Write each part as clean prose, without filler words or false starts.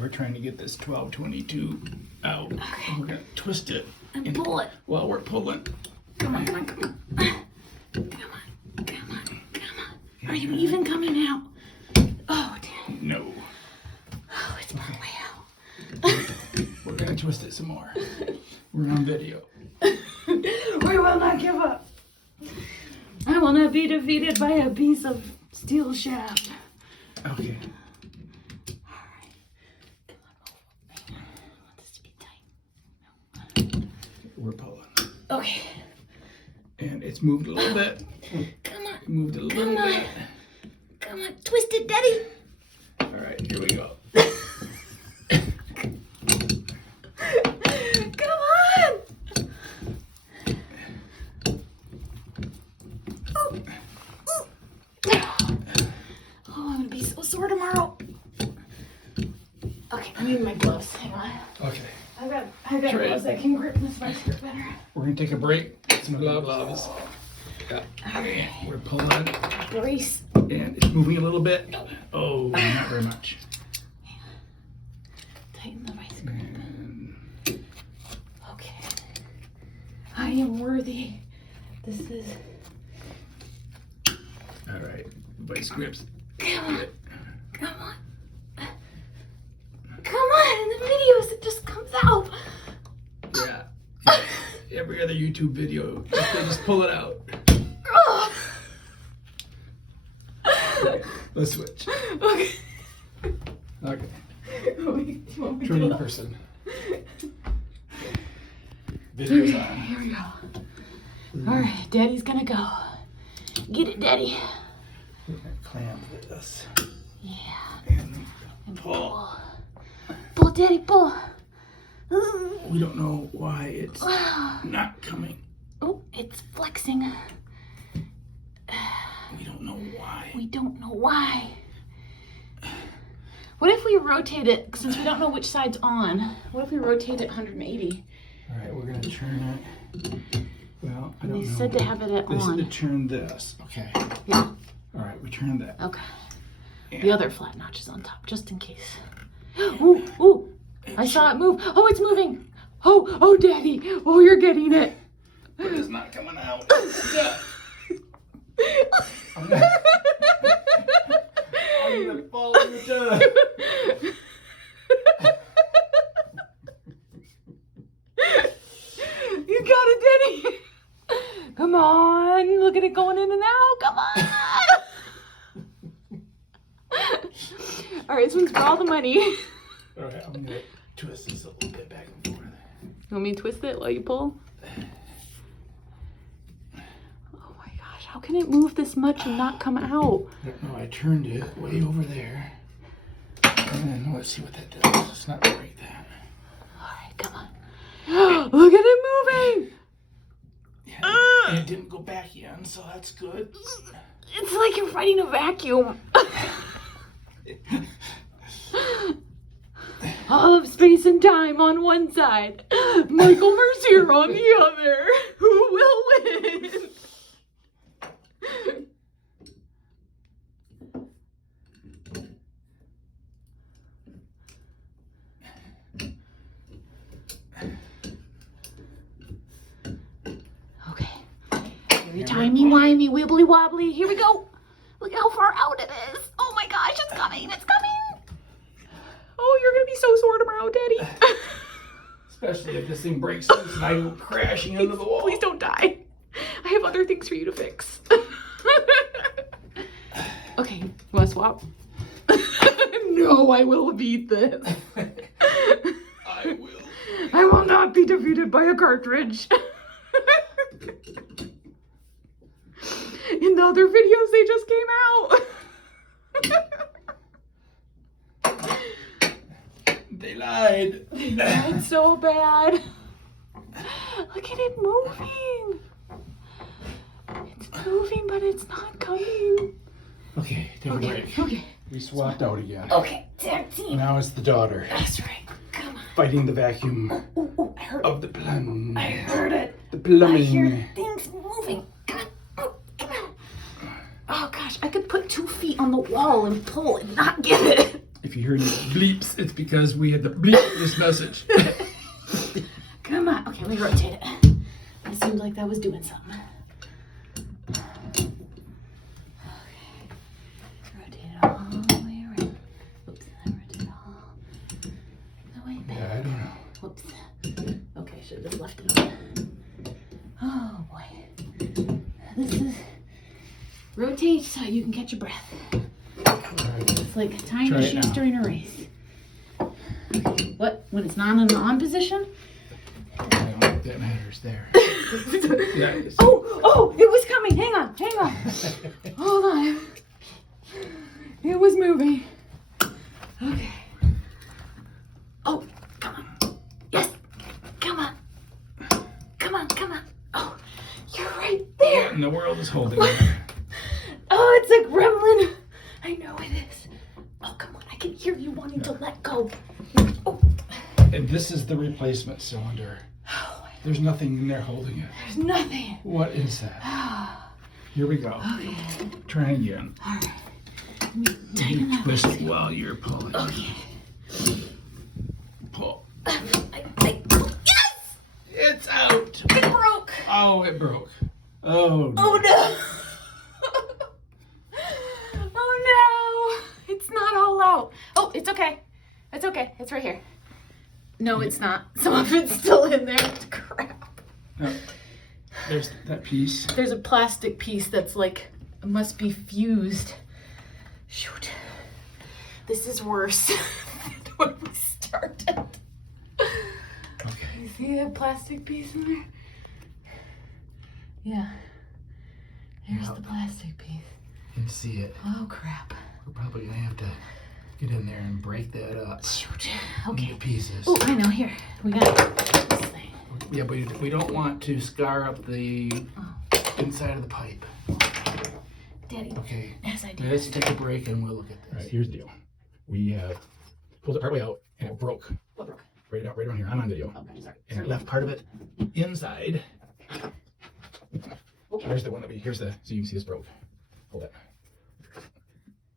we're trying to get this 1222 out. Okay. We're gonna twist it And pull it. while we're pulling. Come on, come on, come on. Come on, come on, come on. Are you even coming out? Oh, damn. No. Oh, it's my way out. We're gonna twist it some more. We're on video. We will not give up. I will not be defeated by a piece of steel shaft. Okay. Alright. Come on. I want this to be tight. No. We're pulling. Okay. And it's moved a little bit. Come on. Moved a little bit. Come on. Twist it, Daddy. Alright, here we go. Come on. Oh, I'm gonna be so sore tomorrow. Okay, I need my gloves. Hang on. Okay. I've got gloves that can grip this vice grip better. We're gonna take a break. Get some gloves. Yeah. Okay. We're pulling. Brace. And it's moving a little bit. Oh, not very much. Tighten the vice grip. And Okay. I am worthy. This is. alright. Vice grips. Come on. Come on. Come on. In the videos, it just comes out. Yeah. Every other YouTube video, they just pull it out. Oh. Okay, let's switch. Okay. Okay. Wait, you want me to Turning get up? person. Video's on. Here we go. All right, Daddy's gonna go. Get it, Daddy. We're gonna clamp this. Yeah. And And pull. Pull, Daddy, pull. We don't know why it's not coming. Oh, it's flexing. We don't know why. We don't know why. What if we rotate it, since we don't know which side's on, what if we rotate it 180? Alright, we're gonna turn it. Well, I don't know. They said to have it at They said to on. turn this. Okay. Yeah. Alright, we turn that. Okay. And The other flat notch is on top, just in case. Ooh, ooh. I saw it move. Oh, it's moving. Oh, Daddy. Oh, you're getting it. But it's not coming out. Yeah. I'm gonna fall into You got it, Daddy. Come on. Look at it going in and out. Come on. All right, this one's for all the money. Alright, I'm gonna twist this a little bit back and forth. You want me to twist it while you pull? Oh my gosh, how can it move this much and not come out? I don't know, I turned it way over there. And then let's see what that does. Let's not break that. Alright, come on. Look at it moving! Yeah, and it didn't go back in, so that's good. It's like you're fighting a vacuum. All of space and time on one side. Michael Mercier on the other. Who will win? Okay. Very timey-wimey, wibbly-wobbly. Here we go. Look how far out it is. Oh my gosh, it's coming. It's coming. Oh, you're going to be so sore tomorrow, Daddy. Especially if this thing breaks loose and I go crashing into the wall. Please don't die. I have other things for you to fix. Okay, you want to swap? No, I will beat this. I will. I will not be defeated by a cartridge. In the other videos, they just came out. They lied. They lied so bad. Look at it moving. It's moving, but it's not coming. Okay, take a break. Okay. We swapped out again. Okay, tag team. Now it's the daughter That's right. Come on. fighting the vacuum Ooh, I heard. of the plumbing. I heard it. The I plumbing. hear things moving. Come on. Oh, come on. Oh gosh, I could put 2 feet on the wall and pull and not get it. If you hear any bleeps, it's because we had to bleep this message. Come on. Okay, let me rotate it. It seemed like that was doing something. Okay. Rotate it all the way around. Oops, I rotate it all the way back. Yeah, I don't know. Whoops. Okay, should have just left it on. Oh boy. This is rotate so you can catch your breath. It's like tying your shoes during a race. What? When it's not in an on position? I don't think that matters there. Yeah. Oh, it was coming. Hang on. Hold on. It was moving. Okay. Oh, come on. Yes. Come on. Oh, you're right there. What in the world is holding it? Oh, it's a gremlin. I know it is. Oh, come on. I can hear you wanting to let go. Oh. And this is the replacement cylinder. There's nothing in there holding it. There's nothing. What is that? Here we go. Okay. Try again. All right. Let me tighten that. Twist it while you're pulling. Okay. Pull. Yes! It's out. It broke. Oh, it broke. Oh, no. Oh no. Oh no. It's not all out. Oh, it's okay. It's okay. It's right here. No, it's not. Some of it's still in there. Crap. No. There's that piece. There's a plastic piece that's like, it must be fused. Shoot. This is worse than when we started. Okay. You see that plastic piece in there? Yeah. Here's Yep. the plastic piece. You can see it. Oh crap. We're probably going to have to get in there and break that up. Shoot. Into Okay. pieces. Oh, I know. Here. We got this thing. Yeah, but we don't want to scar up the inside of the pipe. Daddy. Okay. Yes, I do. Let's take a break and we'll look at this. All right, here's the deal. We pulled it partway out and it broke. What broke? Right around here. I'm on video. Okay, sorry. And it left part of it inside. Okay. Here's the one that here's the, so you can see this broke. Hold it.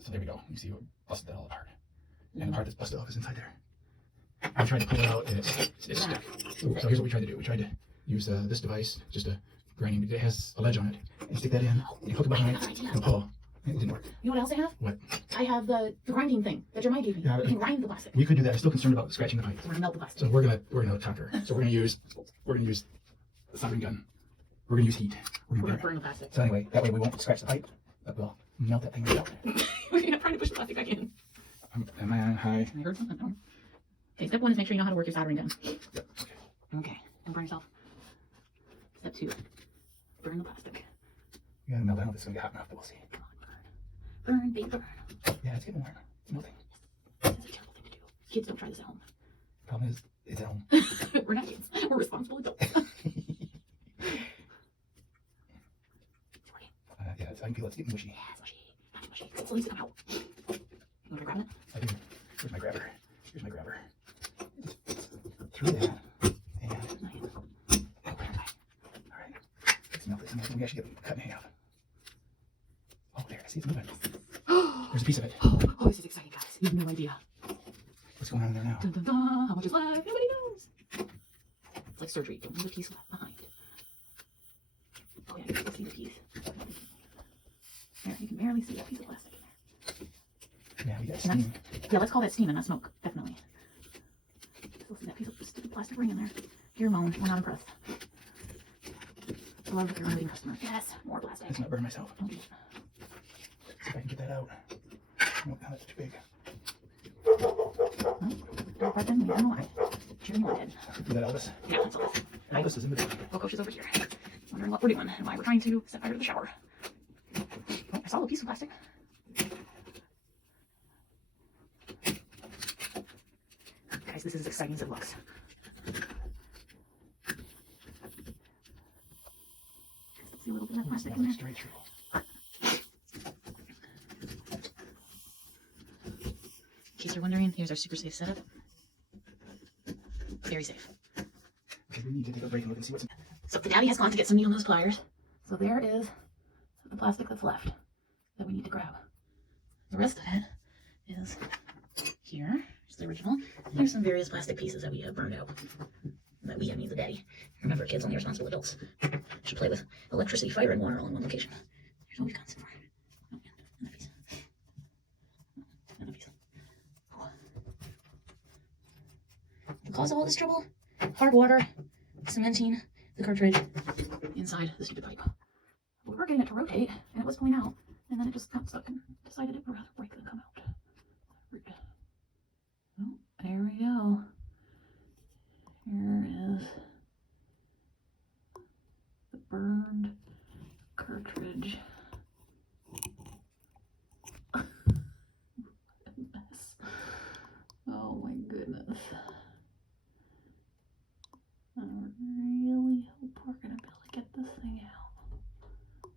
So there we go. You see what busted that all apart. And the part that's busted off is inside there. I tried to pull it out and it's stuck. So here's what we tried to do. We tried to use this device, just a grinding, it has a ledge on it. You stick that in, you hook it behind and pull. And it didn't work. You know what else I have? What? I have the grinding thing that Jeremiah gave me. Yeah, You can grind the plastic. We could do that. I'm still concerned about scratching the pipe. So we're gonna melt the plastic. So we're gonna conquer. So we're gonna use the soldering gun. We're gonna use heat. We're We're gonna gonna burn the plastic. So anyway, that way we won't scratch the pipe, but we'll melt that thing right out. We're trying to push the plastic back in. Am I on high? I heard something. No. Okay, step 1 is make sure you know how to work your soldering gun. Yep. Okay. Okay, don't burn yourself. Step 2, burn the plastic. You gotta melt. I don't know if it's gonna get hot enough, but we'll see. Come on, burn. Burn, baby, burn. Yeah, it's getting warm. It's melting. That's a terrible thing to do. Kids don't try this at home. Problem is, it's at home. We're not kids. We're responsible adults. Yeah, I can feel it's getting mushy. Yeah, it's mushy. Not too mushy. It's slowly come out. You want to grab it? I do. Here's my grabber. Here's my grabber. Just through that. And open. All right. Let's melt this. Maybe I should get it cut in half. Oh, there. I see it's moving. There's a piece of it. Oh, this is exciting, guys. You have no idea. What's going on in there now? Dun, dun, dun. How much is left? Nobody knows. It's like surgery. Don't leave a piece left behind. Oh, yeah, you can see the piece. There, you can barely see that piece of plastic in there. Yeah, we got steam. Yeah, let's call that steam and not smoke. Definitely. Still see that piece of stupid plastic ring in there. Here, Moen, we're not impressed. I love that you're a unwitting customer. Yes, more plastic. Let's not burn myself. Don't do it. See if I can get that out. No, that's too big. Don't part then, we don't know why. Cheering your head. Is that Elvis? Yeah, that's all this. Elvis is in the back. Well, Coach is over here. Wondering what we're doing and why we're trying to set fire to the shower. Oh, I saw a piece of plastic. Guys, this is as exciting as it looks. See a little bit of that plastic in there. Straight through. In case you're wondering, here's our super safe setup. Very safe. Okay, we need to take a break and look and see what's in. So the daddy has gone to get some needle nose pliers. So there is the plastic that's left that we need to grab. The rest of it is Here is the original. Here's some various plastic pieces that we have burned out. That we have means the daddy. Remember, kids, only responsible adults should play with electricity, fire, and water all in one location. Here's what we've got so far. Oh, another piece. Another piece. Oh. The cause of all this trouble? Hard water, cementing the cartridge inside the stupid pipe. We were getting it to rotate, and it was going out, and then it just got stuck and decided it would rather break than come out. Oh, there we go. Here is the burned cartridge. Mess. Oh my goodness. I really hope we're gonna be able to get this thing out.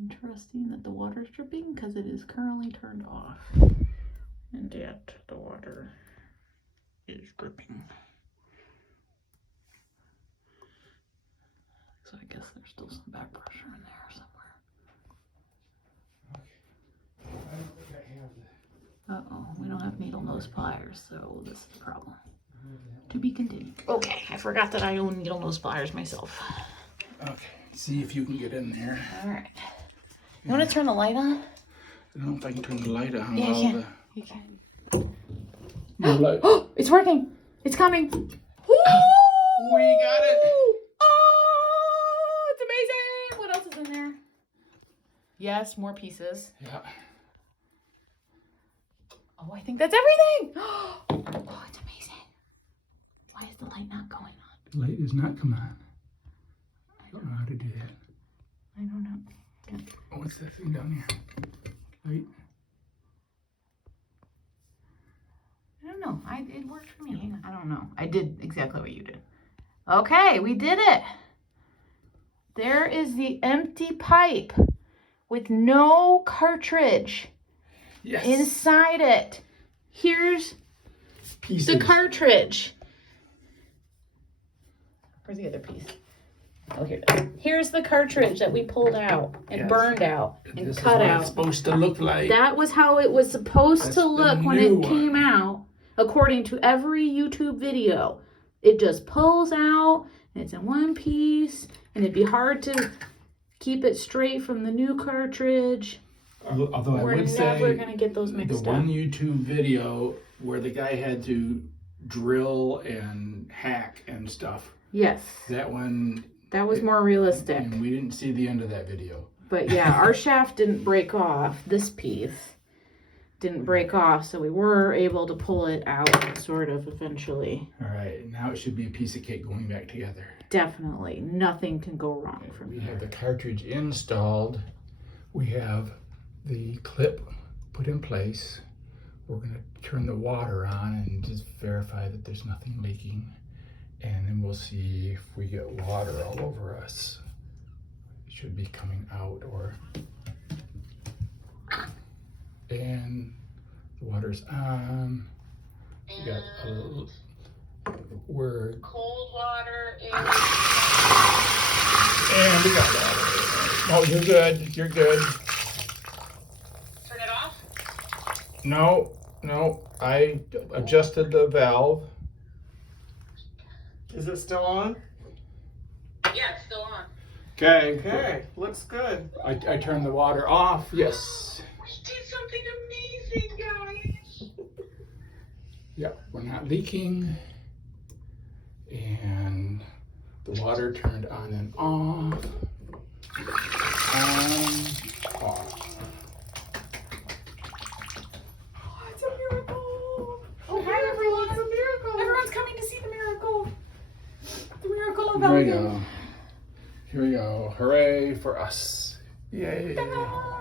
Interesting that the water's dripping because it is currently turned off. And yet the water is dripping. So I guess there's still some back pressure in there somewhere. I don't think I have Uh-oh, we don't have needle nose pliers, so this is a problem. To be continued. Okay, I forgot that I own needle nose pliers myself. Okay, see if you can get in there. Alright. You want to turn the light on? I don't know if I can turn the light on. Yeah, while you can. You can. The light. Oh, it's working. It's coming. Woo! We got it. Oh, it's amazing. What else is in there? Yes, more pieces. Yeah. Oh, I think that's everything. Oh, it's amazing. Why is the light not going on? The light does not come on. I don't know how to do that. I don't know. Okay. Oh, what's that thing down here? Light. I don't know. It worked for me. I don't know. I did exactly what you did. Okay, we did it. There is the empty pipe with no cartridge inside it. Here's Pieces. the cartridge. Where's the other piece? Oh, here it is. Here's the cartridge that we pulled out and burned out and this cut is what out. it's supposed to look like. That was how it was supposed That's to the look when new it came out, according to every YouTube video. It just pulls out, and it's in one piece, and it'd be hard to keep it straight from the new cartridge. Although I We're would never say going to get those mixed the up. one YouTube video where the guy had to drill and hack and stuff, Yes, that one, that was more realistic. and we didn't see the end of that video. But yeah, our shaft didn't break off. This piece didn't break off, so we were able to pull it out sort of eventually. All right, now it should be a piece of cake going back together. Definitely. Nothing can go wrong from We here. have the cartridge installed. We have the clip put in place. We're going to turn the water on and just verify that there's nothing leaking. And then we'll see if we get water all over us. It should be coming out, or... And the water's on. We got we're Cold water is... and we got water. Oh, you're good. You're good. Turn it off? No. I adjusted the valve. Is it still on? Yeah, it's still on. Okay. Okay, looks good. I turned the water off. Yes. We did something amazing, guys. Yeah, we're not leaking. And the water turned on and off. On, off. Oh, it's a miracle. Oh, hi, everyone. It's a miracle. Everyone's coming to see the miracle. The miracle of Here we Elgin. go. Here we go. Hooray for us. Yay. Ta-da!